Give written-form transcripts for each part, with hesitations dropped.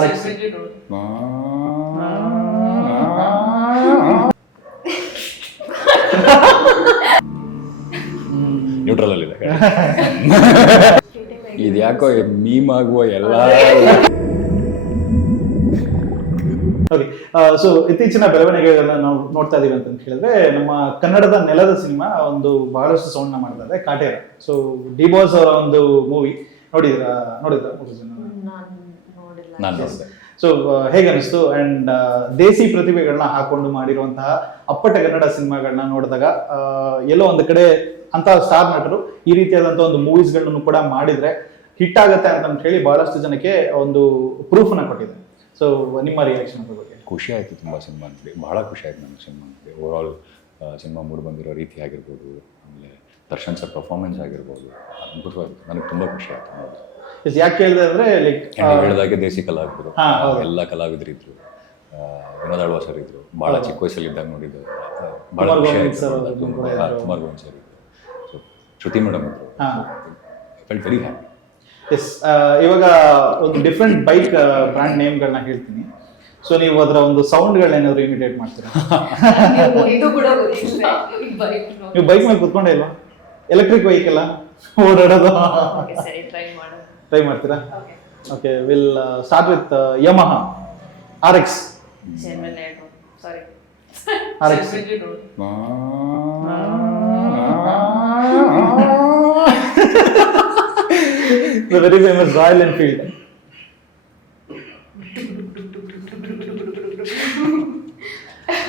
RX. Neutral ಅಲ್ಲಿ ಇದ್ಯಾಕೋ ಮೀಮ್ ಆಗುವ ಎಲ್ಲ. ಓಕೆ, ಸೊ ಇತ್ತೀಚಿನ ಬೆಳವಣಿಗೆಗಳನ್ನ ನಾವು ನೋಡ್ತಾ ಇದೀವಿ ಅಂತ ಹೇಳಿದ್ರೆ, ನಮ್ಮ ಕನ್ನಡದ ನೆಲದ ಸಿನಿಮಾ ಒಂದು ಬಹಳಷ್ಟು ಸೌಂಡ್ ನ ಮಾಡ್ತಾ ಇದೆ, ಕಾಟೇರ. ಸೊ ಡಿ ಬಾಸ್ ಅವರ ಒಂದು ಮೂವಿ ನೋಡಿದ್ರ ನಾನು ನೋಡಿದೆ. ಸೊ ಹೇಗೆ ಅನಿಸ್ತು? ಅಂಡ್ ದೇಸಿ ಪ್ರತಿಭೆಗಳನ್ನ ಹಾಕೊಂಡು ಮಾಡಿರುವಂತಹ ಅಪ್ಪಟ ಕನ್ನಡ ಸಿನಿಮಾಗಳನ್ನ ನೋಡಿದಾಗ ಎಲ್ಲೋ ಒಂದು ಕಡೆ ಅಂತ ಸ್ಟಾರ್ ನಟರು ಈ ರೀತಿಯಾದಂತಹ ಒಂದು ಮೂವೀಸ್ಗಳನ್ನು ಕೂಡ ಮಾಡಿದ್ರೆ ಹಿಟ್ ಆಗತ್ತೆ ಅಂತ ಹೇಳಿ ಬಹಳಷ್ಟು ಜನಕ್ಕೆ ಒಂದು ಪ್ರೂಫ್ ನ ಕೊಟ್ಟಿದೆ. ಸೊ ನಿಮ್ಮ ರಿಯಾಕ್ಷನ್ ಅದ್ರ ಬಗ್ಗೆ? ಖುಷಿ ಆಯಿತು ತುಂಬ ಸಿನಿಮಾ ನೋಡಿ, ಬಹಳ ಖುಷಿ ಆಯಿತು ನನಗೆ ಸಿನಿಮಾ ನೋಡಿ. ಓವರ್ ಆಲ್ ಸಿನಿಮಾ ಮೂಡಿ ಬಂದಿರೋ ರೀತಿ ಆಗಿರ್ಬೋದು, ಆಮೇಲೆ ದರ್ಶನ್ ಸರ್ ಪರ್ಫಾರ್ಮೆನ್ಸ್ ಆಗಿರ್ಬೋದು, ಅದ್ಭುತವಾಯಿತು. ನನಗೆ ತುಂಬ ಖುಷಿ ಆಯಿತು ನೋಡಿ. ಯಾಕೆ ಹೇಳಿದೆ ಅಂದ್ರೆ ಲೈಕ್ ಹೇಳಿದಾಗೆ ದೇಸಿ ಕಲಾವಿದರು, ಎಲ್ಲ ಕಲಾವಿದರು ಇದ್ರು, ವಿನೋದ್ ಆಳ್ವಾ ಸರ್ ಇದ್ರು, ಬಹಳ ಚಿಕ್ಕ ವಯಸ್ಸಲ್ಲಿ ಇದ್ದಾಗ ನೋಡಿದ್ದು, ಬಹಳ ಖುಷಿ ಆಯಿತು. ಕುಮಾರ್ ಗೋವಿಂದ್ ಸರ್ ಇದ್ರು, ಸೊ ಶ್ರುತಿ ಮೇಡಮ್ ಇದ್ರು, ಫೆಲ್ಟ್ ವೆರಿ ಹ್ಯಾಪಿ. ಎಸ್, ಇವಾಗ ಒಂದು ಡಿಫ್ರೆಂಟ್ ಬೈಕ್ ಬ್ರ್ಯಾಂಡ್ ನೇಮ್ಗಳನ್ನ ಹೇಳ್ತೀನಿ. ಸೊ ನೀವು ಅದರ ಒಂದು ಸೌಂಡ್ಗಳೇನಾದ್ರು ಇಮಿಟೇಟ್ ಮಾಡ್ತೀರಾ? ನೀವು ಬೈಕ್ ಮೇಲೆ ಕುತ್ಕೊಂಡೇ ಇಲ್ವಾ? ಎಲೆಕ್ಟ್ರಿಕ್ ಬೈಕ್ ಎಲ್ಲ ಓಡಾಡೋದು ಟ್ರೈ ಮಾಡ್ತೀರಾ? Okay, will start with Yamaha RX. RX. The very famous Royal Enfield.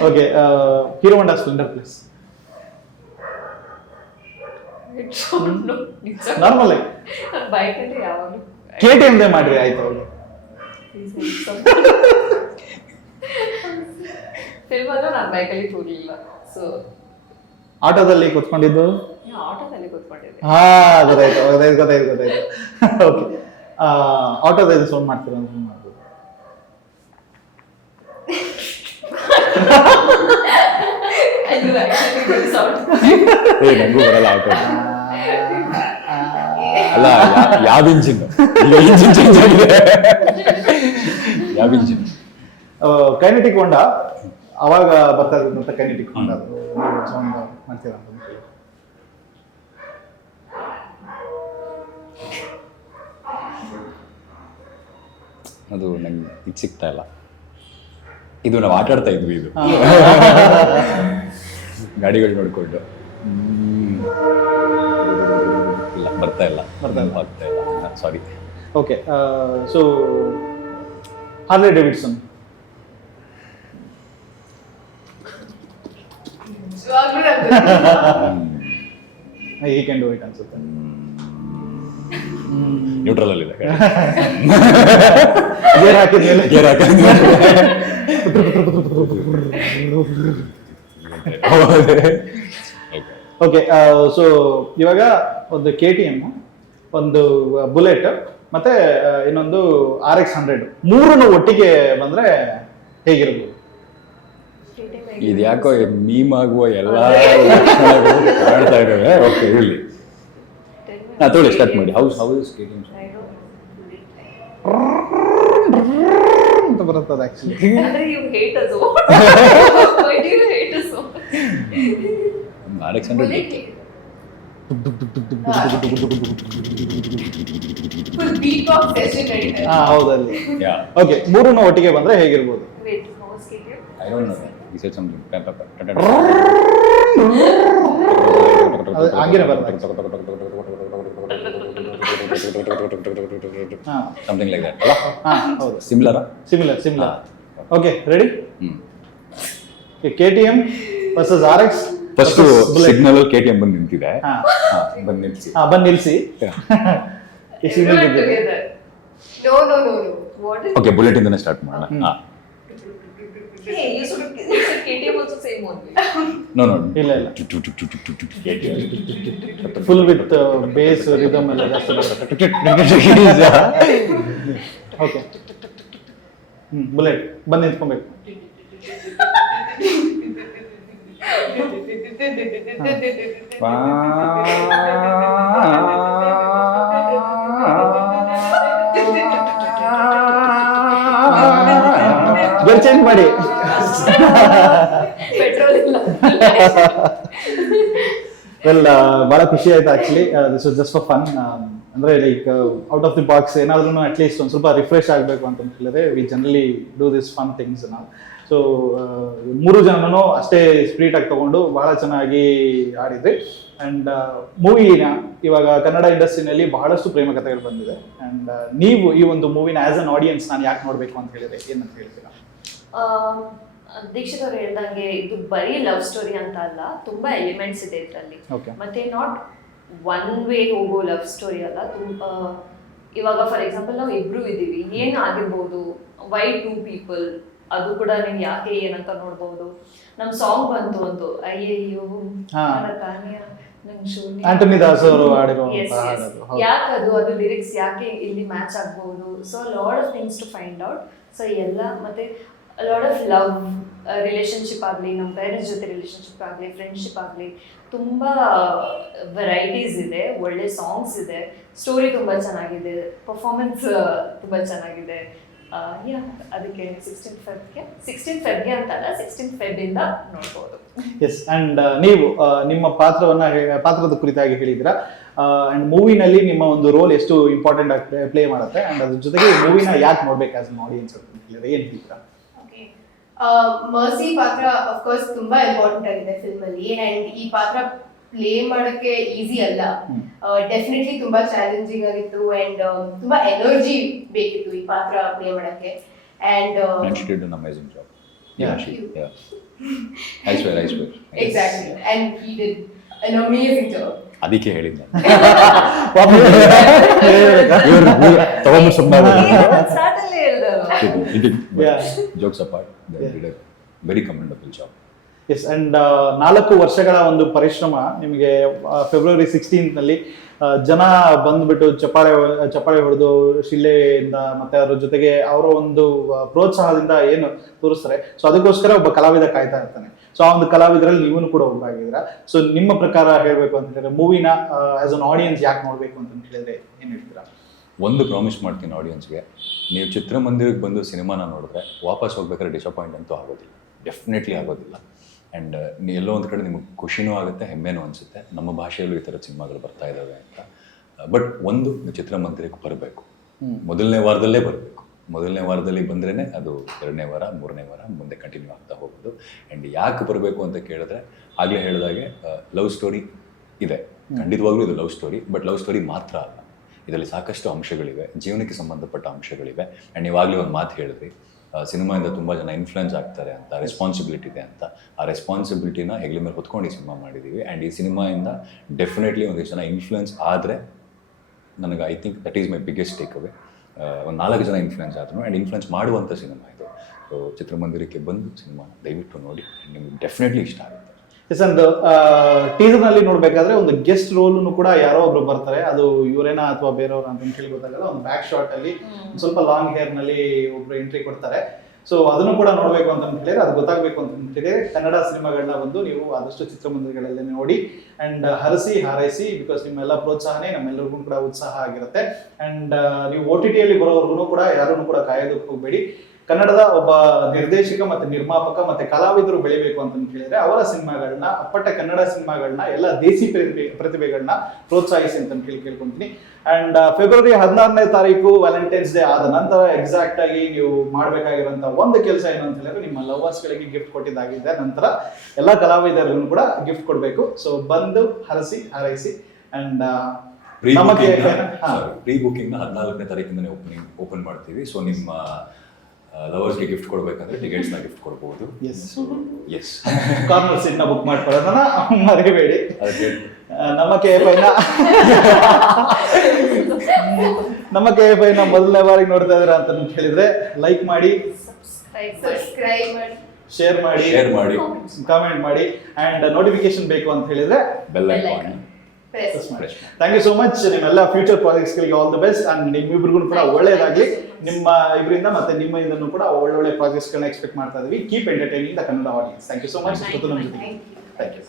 Okay, Hero Honda Splendor, please. Normal like bike ಅಲ್ಲಿ ಯಾವಾಗಲೂ KTM ದೇ ಮಾಡ್ರಿ ಆಯ್ತು. ಅವ್ರಿಗೆ ಫಿಲ್ಮ್ ಅಲ್ಲೂ ನಾನು ಬೈಕಲ್ಲಿ ಕೂರ್ಲಿಲ್ಲ. ಸೊ ಆಟೋದಲ್ಲಿ ಕೂತ್ಕೊಂಡಿದ್ದು? ಆಟೋದಲ್ಲಿ ಕೂತ್ಕೊಂಡಿದ್ದೆ. ಗೊತ್ತಾಯ್ತು. ಓಕೆ, ಆಟೋದಲ್ಲಿ ಸೌಂಡ್ ಮಾಡ್ತೀರಾ ಅಂತ ಮಾಡ್ಬೋದು. ನನಗೂ ಬರಲ್ಲ ಆಟೋ. ಅಲ್ಲ, ಯಾವ ಇಂಜಿನ್ ಚೇಂಜ್ ಆಗಿದೆ? ಯಾವ ಇಂಜಿನ್? ಕೈನೆಟಿಕ್ ಹೊಂಡ ಅವಾಗ ಬರ್ತಾ ಇದ್ದಂತ ಕೈನೆಟಿಕ್ ಹೊಂಡ ಸೌಂಡ್ ಮಾಡ್ತೀರಾ ಅಂತ. ಅದು ನಂಗೆ ಇದು ಸಿಗ್ತಾ ಇಲ್ಲ. ಇದು ನಾವು ಆಟ ಆಡ್ತಾ ಇದ್ವಿ, ಇದು ಗಾಡಿಗಳು ನೋಡ್ಕೊಂಡು. ಇಲ್ಲ, ಬರ್ತಾ ಇಲ್ಲ. Sorry. Okay, so Harley Davidson. ಈ ಕ್ಯಾನ್ ಡೂ ಇಟ್ ಅನ್ಸುತ್ತೆ. ನ್ಯೂಟ್ರಲ್ ಅಲ್ಲಿ ಗೇರ್ ಹಾಕಿದ್ಮೇಲೆ ಓಕೆ, ಸೊ ಇವಾಗ ಒಂದು KTM, ಒಂದು ಬುಲೆಟ್, ಮತ್ತೆ ಇನ್ನೊಂದು RX 100, ಮೂರನ್ನು ಒಟ್ಟಿಗೆ ಬಂದ್ರೆ ಹೇಗಿರ್ಬೋದು? ಇದ್ಯಾಕೋ ಮೀಮ್ ಆಗುವ ಎಲ್ಲ ಲಕ್ಷಣಗಳು ಕಾಣ್ತಾ ಇದ್ದಾವೆ. ಓಕೆ, ಹೇಳಿ. ತೋಳಿ ಸ್ಟಾರ್ಟ್ ಮಾಡಿ. ಹೌಸ್ KTM ಅಂತ ಬರುತ್ತದೆ ಆಕ್ಚುಲಿ. RX 100 ಹೌದಲ್ಲಿ. ಓಕೆ, ಮೂರನ್ನು ಒಟ್ಟಿಗೆ ಬಂದ್ರೆ ಹೇಗಿರ್ಬೋದು? I don't know. He said something. ಹಂಗೇನೆ ಬರುತ್ತೆ. Something like that. ಹೌದು. Similar. Okay, ready? KTM versus RX. First signal KTM ಬಂದು ನಿಂತಿದೆ. ಬಂದು ನಿಲ್ಸಿ. ಓಕೆ, ಬುಲೆಟ್ ಇಂದನೇ ಸ್ಟಾರ್ಟ್ ಮಾಡೋಣ. Hey, you should KTM also same only. No. ಇಲ್ಲ. ಫುಲ್ ವಿತ್ ಬೇಸ್ ರಿದಮ್ ಎಲ್ಲ ಜಾಸ್ತಿ ಬರುತ್ತೆ. ಓಕೆ, ಬುಲೆಟ್ ಬಂದು ನಿಂತ್ಕೊಬೇಕು. ಹೆಸರು ಚೇಂಜ್ ಮಾಡಿ. ಪೆಟ್ರೋಲ್ ಇಲ್ಲ. ವೆಲ್ ಬಹಳ ಖುಷಿ ಆಯ್ತು actually. This was just for fun. ಅಂದ್ರೆ like out of the box ಏನಾದ್ರೂ ಅಟ್ಲೀಸ್ಟ್ ಒಂದು ಸ್ವಲ್ಪ ರಿಫ್ರೆಶ್ ಆಗಬೇಕು ಅಂತ ಹೇಳಿದ್ರೆ we generally do this fun things ನಾವು. ಸೊ 3 ಜನನು ಅಷ್ಟೇ ಸ್ಪಿರಿಟ್ ಆಗಿ ತಗೊಂಡು ಬಹಳ ಚೆನ್ನಾಗಿ ಆಡಿದ್ರಿ. ಅಂಡ್ ಮೂವಿನ ಇವಾಗ ಕನ್ನಡ ಇಂಡಸ್ಟ್ರಿನಲ್ಲಿ ಬಹಳಷ್ಟು ಪ್ರೇಮ ಕಥೆಗಳು ಬಂದಿದೆ. ಅಂಡ್ ನೀವು ಈ ಒಂದು ಮೂವಿನ ಆಸ್ ಅನ್ ಆಡಿಯನ್ಸ್ ನಾನು ಯಾಕೆ ನೋಡ್ಬೇಕು ಅಂತ ಹೇಳಿದ್ರೆ ಏನಂತ ಹೇಳ್ತೀರಾ? ದೀಕ್ಷಿತ್ ಅವ್ರು ಹೇಳ್ದಂಗೆ ಇದು ಬರೀ ಲವ್ ಸ್ಟೋರಿ ಅಂತ ಅಲ್ಲ, ತುಂಬಾ ಎಲಿಮೆಂಟ್ಸ್ ಇದೆ ಇದರಲ್ಲಿ. Okay. ಮತ್ತೆ ನಾಟ್ ಒನ್ ವೇ ಹೋಗೋ ಲವ್ ಸ್ಟೋರಿ ಅಲ್ಲ. ತುಂಬಾ ಇವಾಗ ಫಾರ್ ಎಕ್ಸಾಂಪಲ್ ನಾವು ಇಬ್ರು ಇದೀವಿ, ಏನ್ ಆಗಿರ್ಬೋದು, ವೈ 2 ಪೀಪಲ್, ಅದು ಕೂಡ ನೀವು ಯಾಕೆ ಏನಂತ ನೋಡ್ಬೋದು. ನಮ್ ಸಾಂಗ್ ಬಂತು ಒಂದು ಅಯ್ಯಯ್ಯೋ ತಾನಿಯ ನಂಗ್ ಶೂನ್ಯ, ಆಂಟನಿ ದಾಸ್ ಅವರು ಆಡಿರೋ ಯಾಕದು ಅದು ಲಿರಿಕ್ಸ್ ಯಾಕೆ ಇಲ್ಲಿ ಮ್ಯಾಚ್ ಆಗ್ಬಹುದು. So lot of things to find out. So ಎಲ್ಲ ಮತ್ತೆ ಲಾಟ್ ಆಫ್ ಲವ್ ರಿಲೇಶನ್ಶಿಪ್ ಆಗಲಿ, ನಮ್ಮ ಪೇರೆಂಟ್ಸ್ ಜೊತೆ ರಿಲೇಶನ್ಶಿಪ್ ಆಗಲಿ, ಫ್ರೆಂಡ್ಶಿಪ್ ಆಗಲಿ, ತುಂಬ ವೆರೈಟೀಸ್ ಇದೆ. ಒಳ್ಳೆ ಸಾಂಗ್ಸ್ ಇದೆ, ಸ್ಟೋರಿ ತುಂಬ ಚೆನ್ನಾಗಿದೆ, ಪರ್ಫಾರ್ಮೆನ್ಸ್ ತುಂಬ ಚೆನ್ನಾಗಿದೆ. ಅದಕ್ಕೆ 16 ಫೆಬ್ಗೆ ಅಂತಲ್ಲ, 16 ಫೆಬ್ರಿಂದ ನೋಡ್ಬೋದು. ಎಸ್. ಅಂಡ್ ನೀವು ನಿಮ್ಮ ಪಾತ್ರದ ಕುರಿತಾಗಿ ಹೇಳಿದಿರಾ. ಅಂಡ್ ಮೂವಿನಲ್ಲಿ ನಿಮ್ಮ ಒಂದು ರೋಲ್ ಎಷ್ಟು ಇಂಪಾರ್ಟೆಂಟ್ ಆಗಿ ಪ್ಲೇ ಮಾಡುತ್ತೆ, ಅಂಡ್ ಅದ್ರ ಜೊತೆಗೆ ಮೂವಿನ ಯಾಕೆ ನೋಡ್ಬೇಕು ಆಸ್ ಅನ್ ಆಡಿಯನ್ಸ್ ಅಂತ ಹೇಳಿದ್ರೆ ಏನ್ ಹೇಳ್ತೀರಾ? ಮರ್ಸಿ ಪಾತ್ರ ಅಫ್ಕೋರ್ಸ್ ತುಂಬಾ ಇಂಪಾರ್ಟೆಂಟ್ ಆಗಿದೆ ಫಿಲ್ಮ್ ಅಲ್ಲಿ. ಅಂಡ್ ಈ ಪಾತ್ರ ಪ್ಲೇ ಮಾಡೋಕೆ ಈಸಿ ಅಲ್ಲ, ಡೆಫಿನೆಟ್ಲಿ ತುಂಬಾ ಚಾಲೆಂಜಿಂಗ್ ಆಗಿತ್ತು. ಅಂಡ್ ತುಂಬಾ ಎನರ್ಜಿ ಬೇಕಿತ್ತು ಈ ಪಾತ್ರ ಪ್ಲೇ ಮಾಡಕ್ಕೆ. And she did an amazing job. Yeah. I swear. Exactly. And he did an amazing job. ಅದಕ್ಕೆ ಹೇಳಿದ್ದೆ ತಗೊಂಡು ಸುಮ್ಮನೆ ಸ್ಟಾರ್ಟ್ ಅಲ್ಲಿ ಹೇಳ್ದಲ್ಲ. jokes apart, they did a very commendable job. Yes. And 4 ವರ್ಷಗಳ ಒಂದು ಪರಿಶ್ರಮ ನಿಮಗೆ ಫೆಬ್ರವರಿ 16ನಲ್ಲಿ ಜನ ಬಂದ್ಬಿಟ್ಟು ಚಪ್ಪಾಳೆ ಹೊಡೆದು ಶಿಲ್ಲೆಯಿಂದ ಮತ್ತೆ ಅದ್ರ ಜೊತೆಗೆ ಅವರ ಒಂದು ಪ್ರೋತ್ಸಾಹದಿಂದ ಏನು ತೋರಿಸ್ತಾರೆ. ಸೊ ಅದಕ್ಕೋಸ್ಕರ ಒಬ್ಬ ಕಲಾವಿದ ಕಾಯ್ತಾ ಇರ್ತಾನೆ. ಸೊ ಆ ಒಂದು ಕಲಾವಿದರಲ್ಲಿ ನೀವು ಕೂಡ ಒಬ್ಬರಾಗಿದ್ದೀರಾ. ಸೊ ನಿಮ್ಮ ಪ್ರಕಾರ ಹೇಳಬೇಕು ಅಂತ ಹೇಳಿದ್ರೆ ಮೂವಿನ ಆಸ್ ಅನ್ ಆಡಿಯನ್ಸ್ ಯಾಕೆ ನೋಡ್ಬೇಕು ಅಂತ ಹೇಳಿದ್ರೆ ಏನ್ ಹೇಳ್ತೀರಾ? ಒಂದು ಪ್ರಾಮಿಸ್ ಮಾಡ್ತೀನಿ ಆಡಿಯನ್ಸ್ಗೆ, ನೀವು ಚಿತ್ರಮಂದಿರಕ್ಕೆ ಬಂದು ಸಿನಿಮಾನ ನೋಡಿದ್ರೆ ವಾಪಸ್ ಹೋಗ್ಬೇಕಾದ್ರೆ ಡಿಸಪಾಯಿಂಟ್ ಅಂತೂ ಆಗೋದಿಲ್ಲ, ಡೆಫಿನೆಟ್ಲಿ ಆಗೋದಿಲ್ಲ. ಆ್ಯಂಡ್ ಎಲ್ಲೋ ಒಂದು ಕಡೆ ನಿಮಗೆ ಖುಷಿನೂ ಆಗುತ್ತೆ, ಹೆಮ್ಮೆನೂ ಅನಿಸುತ್ತೆ, ನಮ್ಮ ಭಾಷೆಯಲ್ಲೂ ಈ ಥರದ ಸಿನಿಮಾಗಳು ಬರ್ತಾ ಇದ್ದಾವೆ ಅಂತ. ಬಟ್ ಒಂದು ನೀವು ಚಿತ್ರಮಂದಿರಕ್ಕೆ ಬರಬೇಕು, ಮೊದಲನೇ ವಾರದಲ್ಲೇ ಬರಬೇಕು. ಮೊದಲನೇ ವಾರದಲ್ಲಿ ಬಂದ್ರೇ ಅದು 2ನೇ ವಾರ 3ನೇ ವಾರ ಮುಂದೆ ಕಂಟಿನ್ಯೂ ಆಗ್ತಾ ಹೋಗೋದು. ಆ್ಯಂಡ್ ಯಾಕೆ ಬರಬೇಕು ಅಂತ ಕೇಳಿದ್ರೆ ಆಗಲೇ ಹೇಳಿದಾಗೆ ಲವ್ ಸ್ಟೋರಿ ಇದೆ, ಖಂಡಿತವಾಗ್ಲೂ ಇದು love story. But love story ಮಾತ್ರ ಅಲ್ಲ, ಇದರಲ್ಲಿ ಸಾಕಷ್ಟು ಅಂಶಗಳಿವೆ, ಜೀವನಕ್ಕೆ ಸಂಬಂಧಪಟ್ಟ ಅಂಶಗಳಿವೆ. ಆ್ಯಂಡ್ ನೀವಾಗಲೇ ಒಂದು ಮಾತು ಹೇಳಿದ್ರಿ, ಸಿನಿಮಾಯಿಂದ ತುಂಬ ಜನ ಇನ್ಫ್ಲುಯೆನ್ಸ್ ಆಗ್ತಾರೆ ಅಂತ, ರೆಸ್ಪಾನ್ಸಿಬಿಲಿಟಿ ಇದೆ ಅಂತ. ಆ ರೆಸ್ಪಾನ್ಸಿಬಿಲಿಟಿನ ಹೆಗಲ ಮೇಲೆ ಹೊತ್ಕೊಂಡು ಈ ಸಿನಿಮಾ ಮಾಡಿದ್ದೀವಿ. ಆ್ಯಂಡ್ ಈ ಸಿನಿಮಾಯಿಂದ ಡೆಫಿನೆಟ್ಲಿ ಒಂದಿಷ್ಟು ಜನ ಇನ್ಫ್ಲುಯೆನ್ಸ್ ಆದರೆ ನನಗೆ I think that is my biggest take away. ಒಂದು 4 ಜನ ಇನ್ಫ್ಲುಯೆನ್ಸ್ ಆದ್ರು ಆ್ಯಂಡ್ ಇನ್ಫ್ಲುಯೆನ್ಸ್ ಮಾಡುವಂಥ ಸಿನಿಮಾ ಇದು. ಸೊ ಚಿತ್ರಮಂದಿರಕ್ಕೆ ಬಂದು ಸಿನಿಮಾ ದಯವಿಟ್ಟು ನೋಡಿ, ನಿಮ್ಗೆ ಡೆಫಿನೆಟ್ಲಿ ಇಷ್ಟ ಆಗುತ್ತೆ. ಎಸ್. ಒಂದು ಟೀಸರ್ನಲ್ಲಿ ನೋಡ್ಬೇಕಾದ್ರೆ ಒಂದು ಗೆಸ್ಟ್ ರೋಲ್ನು ಕೂಡ ಯಾರೋ ಒಬ್ರು ಬರ್ತಾರೆ, ಅದು ಇವರೇನಾ ಅಥವಾ ಬೇರೆಯವ್ರ ಅಂತ ಹೇಳಿ ಗೊತ್ತಾಗಲ್ಲ. ಒಂದು ಬ್ಯಾಕ್ ಶಾಟ್ ಅಲ್ಲಿ ಸ್ವಲ್ಪ ಲಾಂಗ್ ಹೇರ್ ನಲ್ಲಿ ಒಬ್ರು ಎಂಟ್ರಿ ಕೊಡ್ತಾರೆ. ಸೊ ಅದನ್ನು ಕೂಡ ನೋಡ್ಬೇಕು ಅಂತ ಹೇಳಿದ್ರೆ, ಅದು ಗೊತ್ತಾಗಬೇಕು ಅಂತ ಹೇಳಿದ್ರೆ ಕನ್ನಡ ಸಿನಿಮಾಗಳನ್ನ ಬಂದು ನೀವು ಆದಷ್ಟು ಚಿತ್ರಮಂದಿರಗಳಲ್ಲಿ ನೋಡಿ. ಅಂಡ್ ಹರಸಿ ಹಾರೈಸಿ, ಬಿಕಾಸ್ ನಿಮ್ಮೆಲ್ಲ ಪ್ರೋತ್ಸಾಹನೇ ನಮ್ಮೆಲ್ಲರಿಗೂ ಕೂಡ ಉತ್ಸಾಹ ಆಗಿರುತ್ತೆ. ಅಂಡ್ ನೀವು OTT ಅಲ್ಲಿ ಬರೋವರೆಗೂ ಕೂಡ ಯಾರನ್ನು ಕೂಡ ಕಾಯೋದಕ್ಕೆ ಹೋಗಬೇಡಿ. ಕನ್ನಡದ ಒಬ್ಬ ನಿರ್ದೇಶಕ ಮತ್ತೆ ನಿರ್ಮಾಪಕ ಮತ್ತೆ ಕಲಾವಿದರು ಬೆಳಿಬೇಕು ಅಂತ ಹೇಳಿದ್ರೆ ಅವರ ಸಿನಿಮಾಗಳನ್ನ, ಅಪ್ಪಟ ಕನ್ನಡ ಸಿನಿಮಾಗಳನ್ನ, ಎಲ್ಲ ದೇಸಿ ಪ್ರತಿಭೆಗಳನ್ನ ಪ್ರೋತ್ಸಾಹಿಸಿ ಅಂತ ಕೇಳ್ಕೊಂತೀನಿ. ಅಂಡ್ ಫೆಬ್ರವರಿ 16ನೇ ತಾರೀಕು ವ್ಯಾಲೆಂಟೈನ್ಸ್ ಡೇ ಆದ ನಂತರ ಎಕ್ಸಾಕ್ಟ್ ಆಗಿ ನೀವು ಮಾಡಬೇಕಾಗಿರುವಂತಹ ಒಂದು ಕೆಲಸ ಏನು ಅಂತ ಹೇಳಿದ್ರೆ ನಿಮ್ಮ ಲವರ್ಸ್ಗಳಿಗೆ ಗಿಫ್ಟ್ ಕೊಟ್ಟಿದ್ದಾಗಿದೆ. ನಂತರ ಎಲ್ಲ ಕಲಾವಿದರಿಗೂ ಕೂಡ ಗಿಫ್ಟ್ ಕೊಡಬೇಕು. ಸೊ ಬಂದು ಹರಸಿ ಹಾರೈಸಿ. ಅಂಡ್ ಪ್ರೀ ಬುಕಿಂಗ್ನ 14ನೇ ತಾರೀಕಿಂದನೇ ಓಪನ್ ಮಾಡ್ತೀವಿ. ಸೊ ನಿಮ್ಮ ಲವರ್ಸ್ಗೆ ಗಿಫ್ಟ್ ಕೊಡಬೇಕಂದ್ರೆ ಟಿಕೆಟ್ಸ್ನ ಗಿಫ್ಟ್ ಕೊಡ್ಬೋದು. ಎಸ್, ಕಾರ್ನರ್ ಸೀಟ್ನ ಬುಕ್ ಮಾಡ್ಕೊಳ್ಳೋದನ್ನ ಮರಿಬೇಡಿ. ಅದಕ್ಕೆ ನಮ್ಮ KFI ನ ಮೊದಲನೇ ಬಾರಿಗೆ ನೋಡ್ತಾ ಇದ್ದೀರಾ ಅಂತ ಹೇಳಿದ್ರೆ ಲೈಕ್ ಮಾಡಿ, ಸಬ್ಸ್ಕ್ರೈಬ್ ಮಾಡಿ, ಶೇರ್ ಮಾಡಿ, ಕಾಮೆಂಟ್ ಮಾಡಿ. ಅಂಡ್ ನೋಟಿಫಿಕೇಶನ್ ಬೇಕು ಅಂತ ಹೇಳಿದ್ರೆ ಬೆಲ್ ಐಕಾನ್ ಪ್ರೆಸ್ ಮಾಡಿ. Thank you so much. ನಿಮ್ಮೆಲ್ಲ ಫ್ಯೂಚರ್ ಪ್ರಾಜೆಕ್ಟ್ಸ್ಗಳಿಗೆ ಆಲ್ ದಿ ಬೆಸ್ಟ್. ಅಂಡ್ ನಿಮ್ಮಿಬ್ರಿಗೂ ಕೂಡ ಒಳ್ಳೇದಾಗಲಿ. ನಿಮ್ಮ ಇಬ್ಬರಿಂದ ಮತ್ತೆ ನಿಮ್ಮಿಂದನೂ ಕೂಡ ಒಳ್ಳೊಳ್ಳೆ ಪ್ರಾಜೆಕ್ಟ್ಸ್ಗಳನ್ನ ಎಕ್ಸ್ಪೆಕ್ಟ್ ಮಾಡ್ತಾ ಇದೀವಿ. Keep entertaining the Kannada audience. Thank you so much. Thank you.